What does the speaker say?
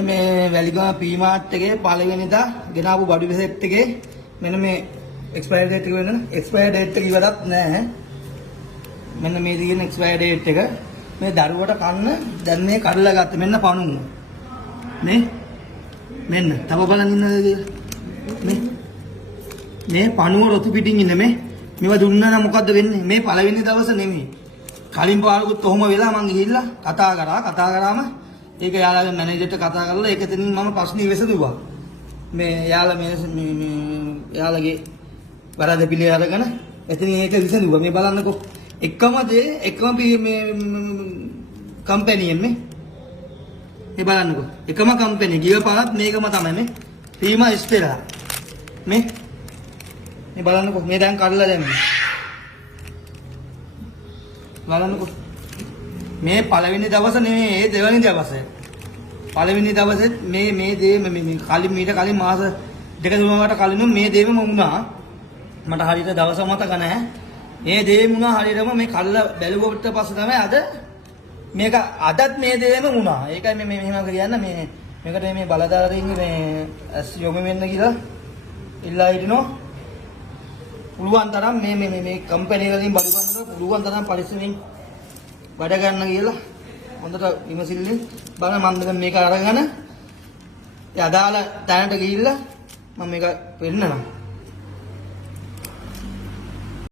මේ වැලිගම පීමාර්ට් එකේ පළවෙනිදා ගෙනාවු බඩු සෙට් එකේ මෙන්න මේ එක්ස්පයර් ඩේට් එක වෙනන එක්ස්පයර් ඩේට් එක ඉවරත් නැහැ. මෙන්න මේ තියෙන එක්ස්පයර් ඩේට් එක මේ දරුවට කන්න දැන් මේ කඩලා ගත්ත මෙන්න පණුව. මෙන්න තව බලන් ඉන්නද මේ පණුව රොතු පිටින් ඉන්න මේවා දුන්නා නම් මොකද්ද වෙන්නේ? මේ පළවෙනි දවස නෙමෙයි. කලින් පාරකුත් කොහොම වෙලා මං ගිහිල්ලා කතා කරාම ඒක යාළුවාගේ මැනේජර්ට කතා කරලා ඒක එතනින් මම ප්‍රශ්නේ විසඳුවා. මේ යාළුවාගේ වරද පිළි අරගෙන එතනින් ඒක විසඳුවා. මේ බලන්නකෝ එකම දේ එකම මේ කම්පැනියෙන් මේ බලන්නකෝ එකම කම්පැනි ගිය පාරත් මේකම තමයි මේ ප්‍රීමා ස්ටෙලා මේ බලන්නකෝ මේ දැන් කඩලා දැම්මේ බලන්නකෝ මේ පළවෙනි දවස නෙමෙයි දෙවෙනි දවසේ පළවෙනි දවසේ මේ දේ මේ කලින් මීට කලින් මාස දෙක තුනකට කලින් මේ දේම වුණා මට හරියට දවස මතක නැහැ මේ දේ වුණා හරියටම මේ කල්ල බැලුවට පස්සේ තමයි අද මේක අදත් මේ දේම වුණා ඒකයි මේ මෙහෙම කියන්න මේකට මේ බලදාරින් මේ යොමු වෙන්න කියලා ඉල්ලා හිටිනෝ පුළුවන් තරම් මේ කම්පැනි වලින් බඩු ගන්නකොට පුළුවන් තරම් පරිස්සමින් වැඩ ගන්න කියලා හොඳට විමසිල්ලෙන් බලන්න මම මේක අරගෙන ඒ අදාළ තැනට ගිහිල්ලා මම මේක පෙන්නනවා